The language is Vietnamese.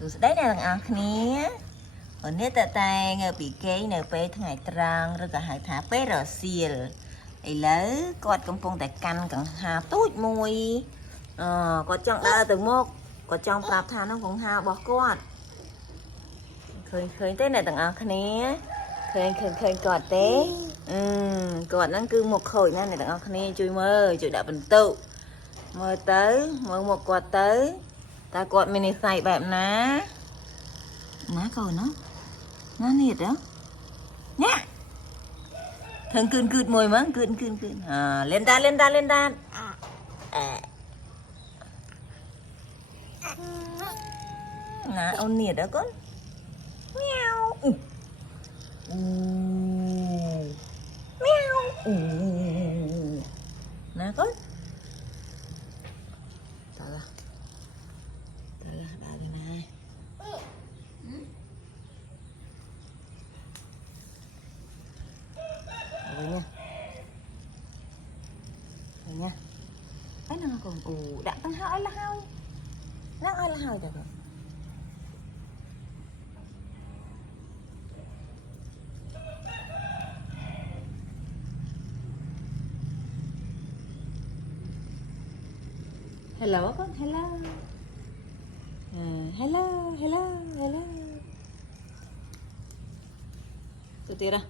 Số đấy là thằng khné ở nét tại tay ngờ bị cây nở pe thằng ngày trăng rồi cả hai thả pe rờ xìl ấy lấy cọt cầm phong tại căn càng hà tốt mùi có trong đó từ mốc có trong tạp thà nó cũng hà bỏ cọt khơi khơi thế này thằng khné khơi khơi khơi cọt té cọt nó cứ một khối này thằng khné chui mơ chui đã bình tự mơ tới mơ một cọt tới ta cọt mình xài bẹp ná cầu nó nhiệt đó nhá thằng cươn cươn môi mắng cươn lên ta nà ôn nhiệt đó con mèo mèo nè con ta ra đây này rồi nha ấy nó còn đã tăng hai là hai nó ai là hai được rồi hello con hello hello tụi tira